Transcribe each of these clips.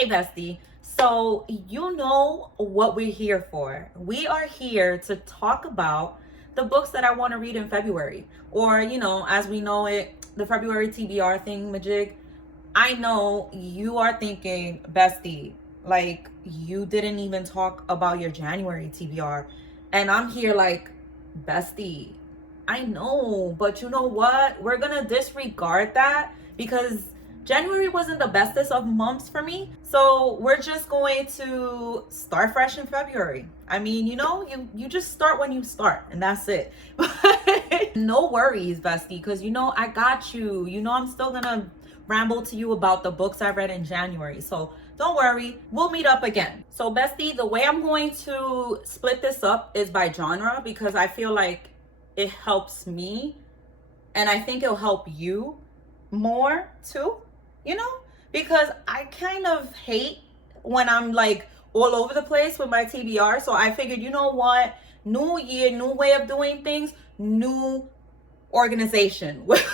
Hey, bestie. So, you know what we're here for. We are here to talk about the books that I want to read in February. Or, as we know it, the February TBR thing, majig. I know you are thinking, bestie, like you didn't even talk about your January TBR. And I'm here like, bestie, I know, but you know what? We're gonna disregard that because January wasn't the bestest of months for me. So we're just going to start fresh in February. I mean, you just start when you start, and that's it. No worries, bestie, because I got you. I'm still gonna ramble to you about the books I read in January. So don't worry, we'll meet up again. So bestie, the way I'm going to split this up is by genre because I feel like it helps me and I think it'll help you more too, you know? Because I kind of hate when I'm like all over the place with my TBR. So I figured, you know what? New year, new way of doing things, new organization with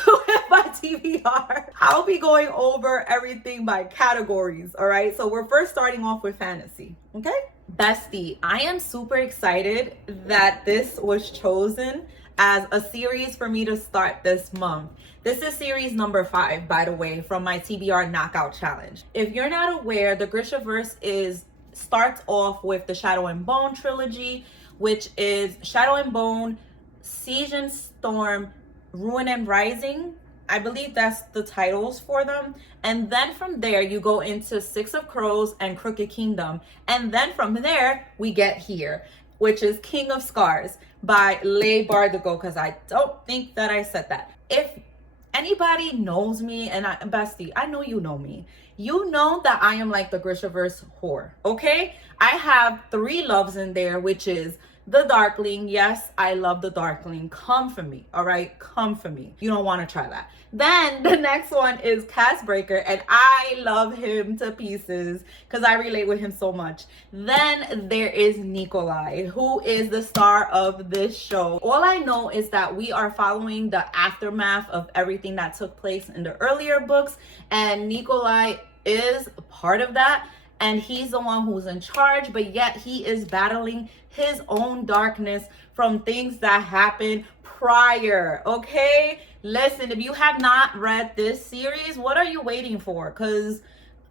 my TBR. I'll be going over everything by categories, all right? So we're first starting off with fantasy, okay? Bestie, I am super excited that this was chosen as a series for me to start this month. This is series number 5, by the way, from my TBR Knockout Challenge. If you're not aware, the Grishaverse starts off with the Shadow and Bone trilogy, which is Shadow and Bone, Siege and Storm, Ruin and Rising. I believe that's the titles for them. And then from there, you go into Six of Crows and Crooked Kingdom. And then from there, we get here, which is King of Scars by Leigh Bardugo, because I don't think that I said that. If anybody knows me, and bestie, I know you know me. You know that I am like the Grishaverse whore, okay? I have 3 loves in there, which is the Darkling. Yes, I love the Darkling. Come for me, all right? Come for me. You don't want to try that. Then the next one is Castbreaker, and I love him to pieces because I relate with him so much. Then there is Nikolai, who is the star of this show. All I know is that we are following the aftermath of everything that took place in the earlier books, and Nikolai is part of that. And he's the one who's in charge, but yet he is battling his own darkness from things that happened prior, okay? Listen, if you have not read this series, what are you waiting for? Because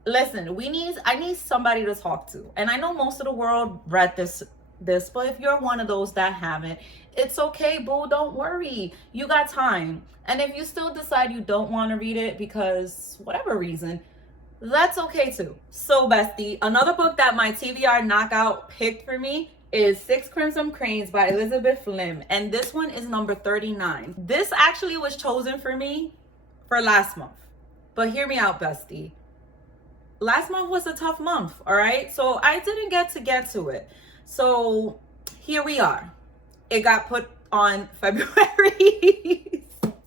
listen, I need somebody to talk to. And I know most of the world read this, but if you're one of those that haven't, it's okay, boo, don't worry. You got time. And if you still decide you don't want to read it because whatever reason, that's okay too. So bestie, another book that my TBR knockout picked for me is Six Crimson Cranes by Elizabeth Lim. And this one is number 39. This actually was chosen for me for last month. But hear me out, bestie. Last month was a tough month, all right? So I didn't get to it. So here we are. It got put on February.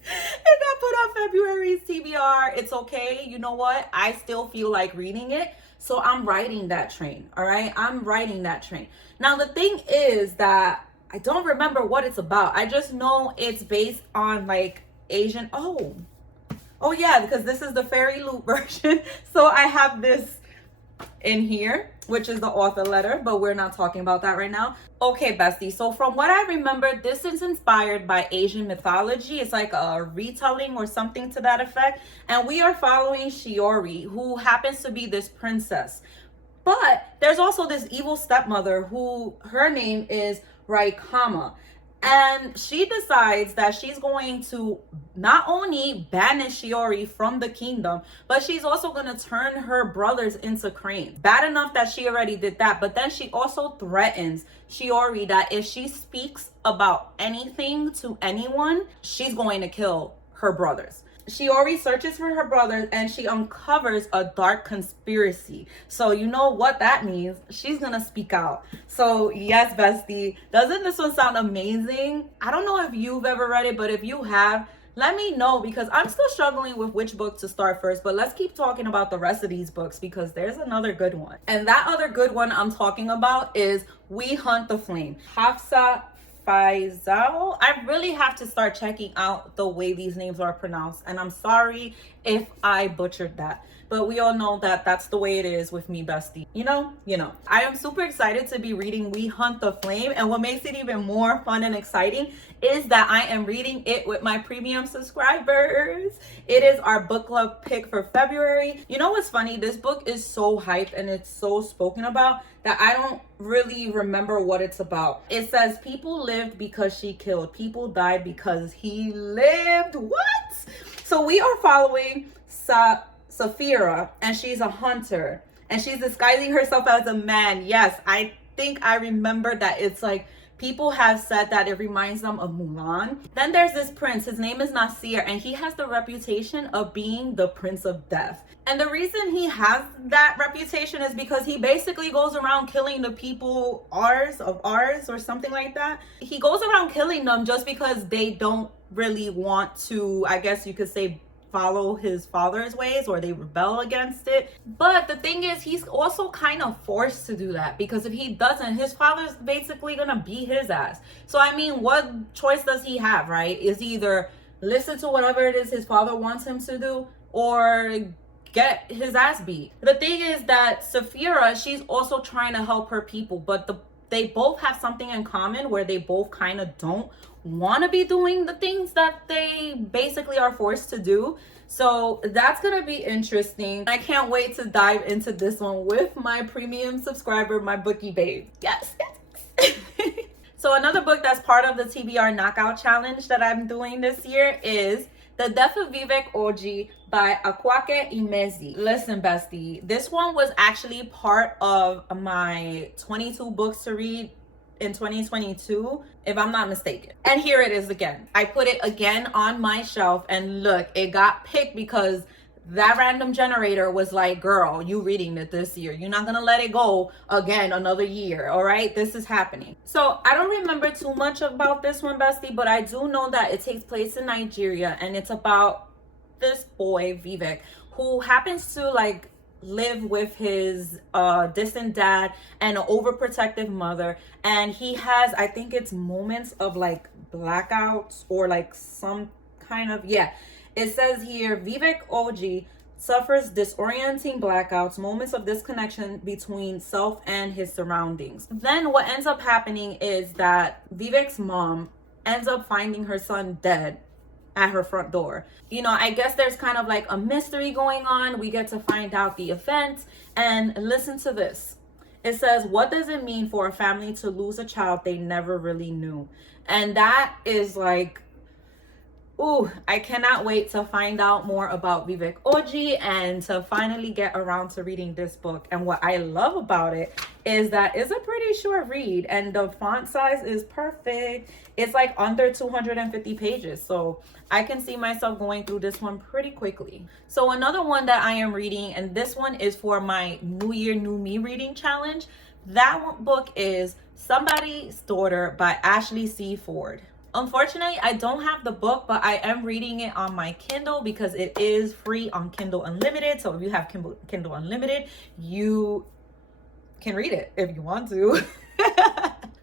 It got put on February's TBR. It's okay. You know what? I still feel like reading it. So I'm riding that train. All right. I'm riding that train. Now, the thing is that I don't remember what it's about. I just know it's based on like Asian. Oh yeah, because this is the Fairy Loot version. So I have this in here, which is the author letter, but we're not talking about that right now. Okay, bestie, so from what I remember, this is inspired by Asian mythology. It's like a retelling or something to that effect, and we are following Shiori, who happens to be this princess. But there's also this evil stepmother who her name is Raikama. And she decides that she's going to not only banish Shiori from the kingdom, but she's also going to turn her brothers into cranes. Bad enough that she already did that, but then she also threatens Shiori that if she speaks about anything to anyone, she's going to kill her brothers. Shiori searches for her brothers and she uncovers a dark conspiracy. So you know what that means. She's gonna speak out. So yes, bestie, doesn't this one sound amazing? I don't know if you've ever read it, but if you have, let me know because I'm still struggling with which book to start first. But let's keep talking about the rest of these books because there's another good one. And that other good one I'm talking about is We Hunt the Flame. Hafsa Faizal. I really have to start checking out the way these names are pronounced, and I'm sorry if I butchered that. but we all know that that's the way it is with me, bestie. You know. I am super excited to be reading We Hunt the Flame, and what makes it even more fun and exciting is that I am reading it with my premium subscribers. It is our book club pick for February. You know what's funny? This book is so hyped and it's so spoken about that I don't really remember what it's about. It says people lived because she killed. People died because he lived. What? So we are following Saphira, and she's a hunter, and she's disguising herself as a man. Yes, I think I remember that. It's like people have said that it reminds them of Mulan. Then there's this prince. His name is Nasir, and he has the reputation of being the Prince of Death. And the reason he has that reputation is because he basically goes around killing the people ours or something like that. He goes around killing them just because they don't really want to, I guess you could say, follow his father's ways, or they rebel against it. But the thing is, he's also kind of forced to do that, because if he doesn't, his father's basically gonna beat his ass. So I mean, what choice does he have, right? Is either listen to whatever it is his father wants him to do, or get his ass beat. The thing is that Saphira, she's also trying to help her people, but they both have something in common where they both kind of don't want to be doing the things that they basically are forced to do. So that's gonna be interesting. I can't wait to dive into this one with my premium subscriber, my bookie babe. Yes. So another book that's part of the TBR knockout challenge that I'm doing this year is The Death of Vivek Oji by Akwake Imezi. Listen, bestie, this one was actually part of my 22 books to read in 2022, if I'm not mistaken. And here it is again. I put it again on my shelf, and look, it got picked because that random generator was like, girl, you reading it this year. You're not gonna let it go again another year, all right? This is happening. So I don't remember too much about this one, bestie, but I do know that it takes place in Nigeria, and it's about this boy, Vivek, who happens to like live with his distant dad and an overprotective mother, and he has, I think it's moments of like blackouts or like some kind of, yeah, it says here, Vivek Oji suffers disorienting blackouts, moments of disconnection between self and his surroundings. Then what ends up happening is that Vivek's mom ends up finding her son dead at her front door. You know, I guess there's kind of like a mystery going on. We get to find out the events, and listen to this. It says, what does it mean for a family to lose a child they never really knew? And that is like, ooh, I cannot wait to find out more about Vivek Oji and to finally get around to reading this book. And what I love about it is that it's a pretty short read, and the font size is perfect. It's like under 250 pages. So I can see myself going through this one pretty quickly. So another one that I am reading, and this one is for my New Year, New Me reading challenge. That one book is Somebody's Daughter by Ashley C. Ford. Unfortunately, I don't have the book, but I am reading it on my Kindle because it is free on Kindle Unlimited. So if you have Kindle Unlimited, you can read it if you want to.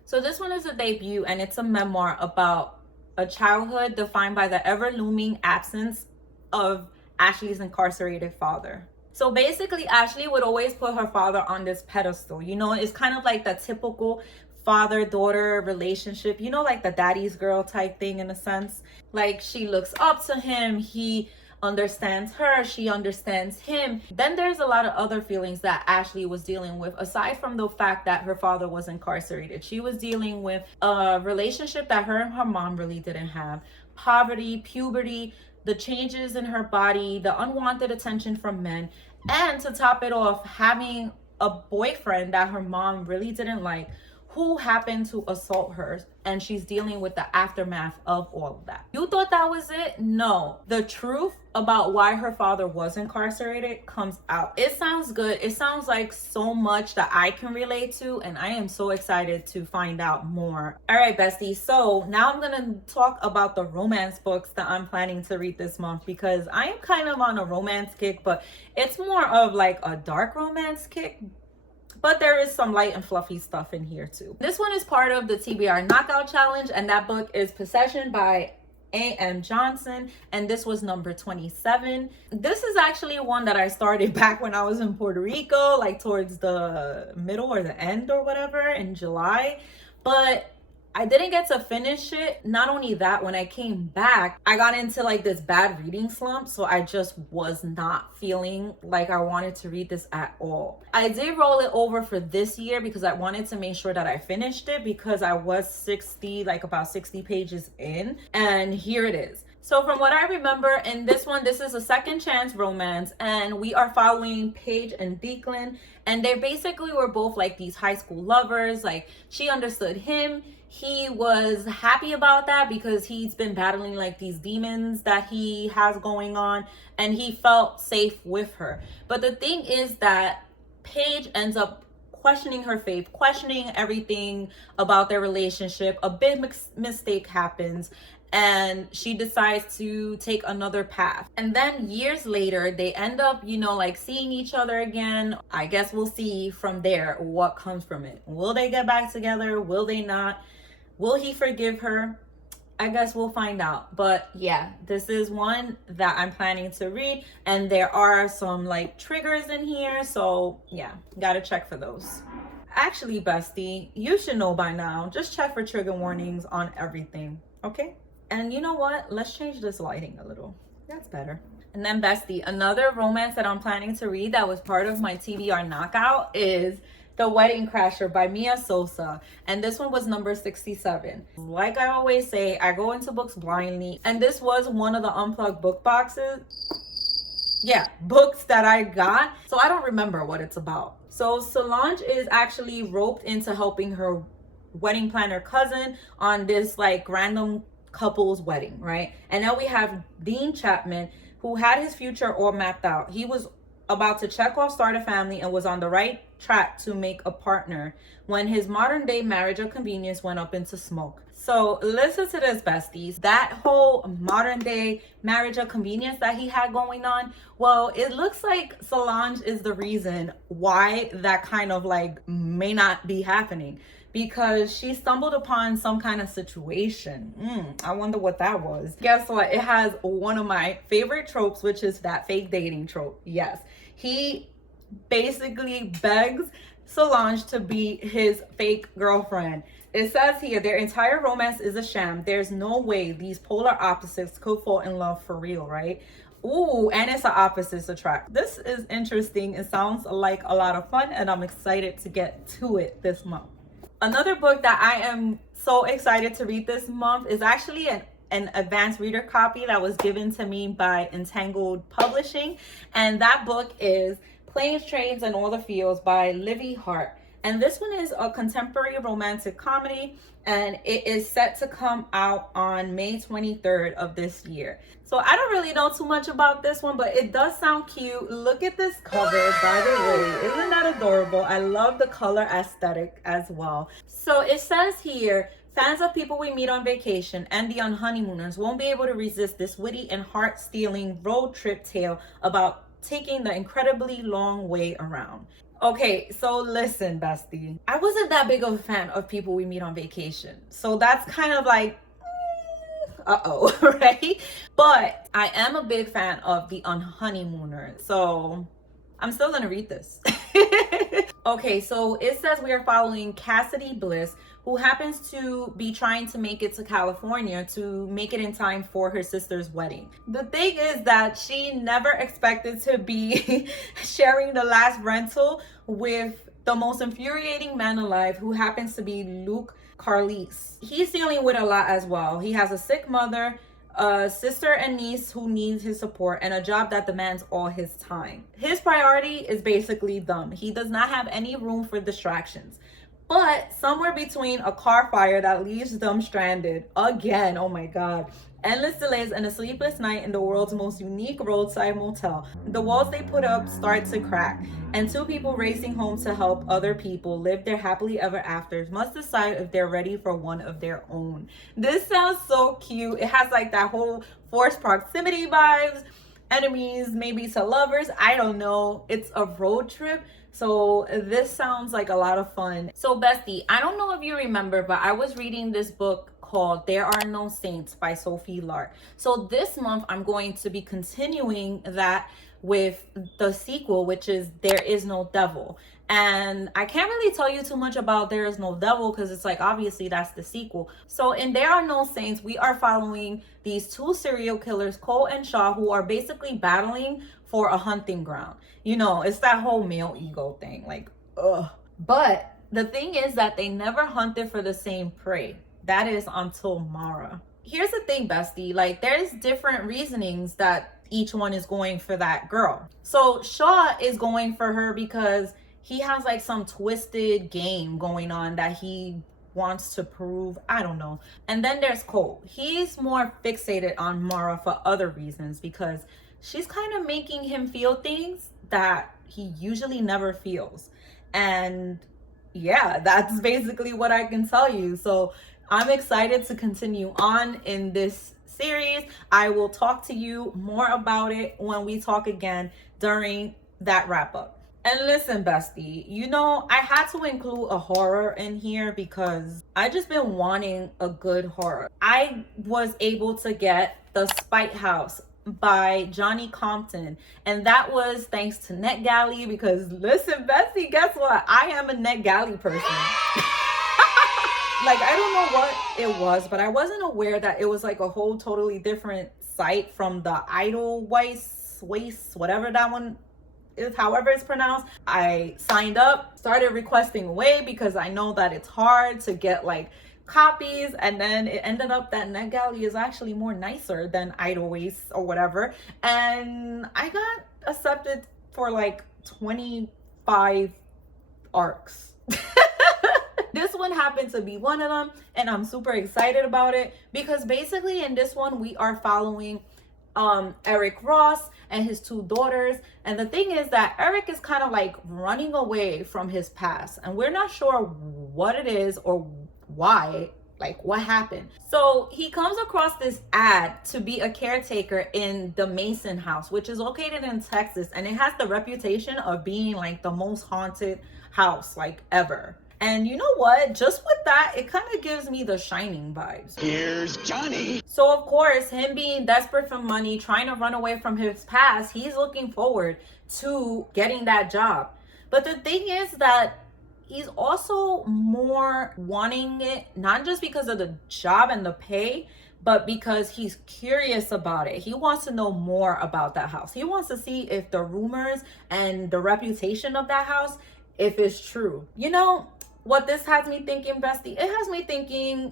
So this one is a debut, and it's a memoir about a childhood defined by the ever-looming absence of Ashley's incarcerated father. So basically, Ashley would always put her father on this pedestal. You know, it's kind of like the typical father-daughter relationship, you know, like the daddy's girl type thing in a sense. Like, she looks up to him, he understands her, she understands him. Then there's a lot of other feelings that Ashley was dealing with, aside from the fact that her father was incarcerated. She was dealing with a relationship that her and her mom really didn't have, poverty, puberty, the changes in her body, the unwanted attention from men, and to top it off, having a boyfriend that her mom really didn't like, who happened to assault her, and she's dealing with the aftermath of all of that. You thought that was it? No. The truth about why her father was incarcerated comes out. It sounds good. It sounds like so much that I can relate to, and I am so excited to find out more. All right, bestie. So now I'm gonna talk about the romance books that I'm planning to read this month, because I am kind of on a romance kick, but it's more of like a dark romance kick. But there is some light and fluffy stuff in here too. This one is part of the TBR Knockout Challenge, and that book is Possession by A.M. Johnson, and this was number 27. This is actually one that I started back when I was in Puerto Rico, like towards the middle or the end or whatever in July. But I didn't get to finish it. Not only that, when I came back, I got into like this bad reading slump. So I just was not feeling like I wanted to read this at all. I did roll it over for this year because I wanted to make sure that I finished it, because I was about 60 pages in, and here it is. So from what I remember in this one, this is a second chance romance, and we are following Paige and Declan, and they basically were both like these high school lovers. Like, she understood him. He was happy about that because he's been battling like these demons that he has going on, and he felt safe with her. But the thing is that Paige ends up questioning her faith, questioning everything about their relationship. A big mistake happens, and she decides to take another path. And then years later, they end up, like seeing each other again. I guess we'll see from there what comes from it. Will they get back together? Will they not? Will he forgive her? I guess we'll find out. But yeah, this is one that I'm planning to read, and there are some like triggers in here, so yeah, gotta check for those. Actually, bestie, you should know by now. Just check for trigger warnings on everything, okay? And you know what? Let's change this lighting a little. That's better. And then bestie, another romance that I'm planning to read that was part of my TBR knockout is The Wedding Crasher by Mia Sosa. And this one was number 67. Like I always say, I go into books blindly. And this was one of the unplugged book boxes. Yeah, books that I got. So I don't remember what it's about. So Solange is actually roped into helping her wedding planner cousin on this like random couple's wedding, right? And now we have Dean Chapman, who had his future all mapped out. He was about to check off start a family and was on the right track to make a partner when his modern day marriage of convenience went up into smoke. So listen to this, besties. That whole modern day marriage of convenience that he had going on, well, it looks like Solange is the reason why that kind of like may not be happening, because she stumbled upon some kind of situation. I wonder what that was. Guess what? It has one of my favorite tropes, which is that fake dating trope. Yes, he basically begs Solange to be his fake girlfriend. It says here, their entire romance is a sham. There's no way these polar opposites could fall in love for real, right? Ooh, and it's an opposites attract. This is interesting. It sounds like a lot of fun, and I'm excited to get to it this month. Another book that I am so excited to read this month is actually an advanced reader copy that was given to me by Entangled Publishing. And that book is Planes, Trains, and All the Fields by Livy Hart. And this one is a contemporary romantic comedy, and it is set to come out on May 23rd of this year. So I don't really know too much about this one, but it does sound cute. Look at this cover, by the way. Isn't that adorable? I love the color aesthetic as well. So it says here, fans of People We Meet on Vacation and the Unhoneymooners won't be able to resist this witty and heart-stealing road trip tale about taking the incredibly long way around. Okay, so listen, bestie. I wasn't that big of a fan of People We Meet on Vacation. So that's kind of like, uh-oh, right? But I am a big fan of the Unhoneymooners. So I'm still gonna read this. Okay, so it says we are following Cassidy Bliss, who happens to be trying to make it to California to make it in time for her sister's wedding. The thing is that she never expected to be sharing the last rental with the most infuriating man alive, who happens to be Luke Carlise. He's dealing with a lot as well. He has a sick mother, a sister and niece who needs his support, and a job that demands all his time. His priority is basically dumb. He does not have any room for distractions. But somewhere between a car fire that leaves them stranded again, oh my god, endless delays, and a sleepless night in the world's most unique roadside motel, the walls they put up start to crack, and two people racing home to help other people live their happily ever afters must decide if they're ready for one of their own. This sounds so cute. It has like that whole forced proximity vibes, enemies maybe to lovers, I don't know. It's a road trip. So this sounds like a lot of fun. So bestie, I don't know if you remember, but I was reading this book called There Are No Saints by Sophie Lark. So this month I'm going to be continuing that with the sequel, which is There Is No Devil. And I can't really tell you too much about There Is No Devil because it's like, obviously that's the sequel. So in There Are No Saints, we are following these two serial killers, Cole and Shaw, who are basically battling for a hunting ground. You know, it's that whole male ego thing, like, ugh. But the thing is that they never hunted for the same prey. That is until Mara. Here's the thing, bestie, like there's different reasonings that each one is going for that girl. So Shaw is going for her because he has like some twisted game going on that he wants to prove. I don't know. And then there's Cole. He's more fixated on Mara for other reasons because she's kind of making him feel things that he usually never feels. And yeah, that's basically what I can tell you. So I'm excited to continue on in this series. I will talk to you more about it when we talk again during that wrap up. And listen, bestie, you know, I had to include a horror in here because I just been wanting a good horror. I was able to get The Spite House by Johnny Compton, and that was thanks to NetGalley because listen, bestie, guess what? I am a NetGalley person. Like, I don't know what it was, but I wasn't aware that it was like a whole totally different site from the Edelweiss, whatever that one is, however it's pronounced. I signed up, started requesting away because I know that it's hard to get like copies, and then it ended up that NetGalley is actually more nicer than Edelweiss or whatever, and I got accepted for like 25 arcs. This one happened to be one of them, and I'm super excited about it because basically in this one we are following Eric Ross and his two daughters. And the thing is that Eric is kind of like running away from his past, and we're not sure what it is or why, like what happened. So he comes across this ad to be a caretaker in the Mason house, which is located in Texas, and it has the reputation of being like the most haunted house like ever. And you know what? Just with that, it kind of gives me The Shining vibes. Here's Johnny. So of course, him being desperate for money, trying to run away from his past, he's looking forward to getting that job. But the thing is that he's also more wanting it, not just because of the job and the pay, but because he's curious about it. He wants to know more about that house. He wants to see if the rumors and the reputation of that house, if it's true. You know what this has me thinking, bestie? It has me thinking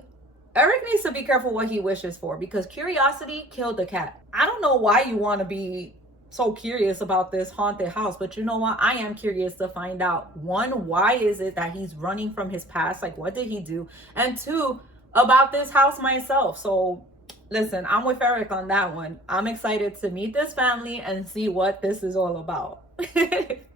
Eric needs to be careful what he wishes for because curiosity killed the cat. I don't know why you want to be so curious about this haunted house, but you know what? I am curious to find out. One, why is it that he's running from his past? Like, what did he do? And two, about this house myself. So listen, I'm with Eric on that one. I'm excited to meet this family and see what this is all about.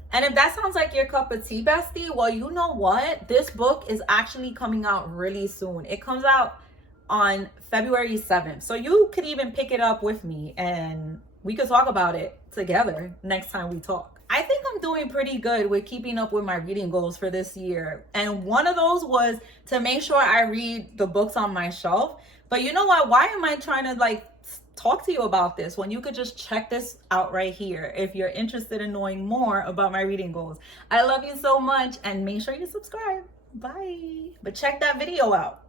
And if that sounds like your cup of tea, bestie, well, you know what? This book is actually coming out really soon. It comes out on February 7th. So you could even pick it up with me and we could talk about it together next time we talk. I think I'm doing pretty good with keeping up with my reading goals for this year. And one of those was to make sure I read the books on my shelf. But you know what? Why am I trying to like talk to you about this when you could just check this out right here if you're interested in knowing more about my reading goals? I love you so much, and make sure you subscribe. Bye. But check that video out.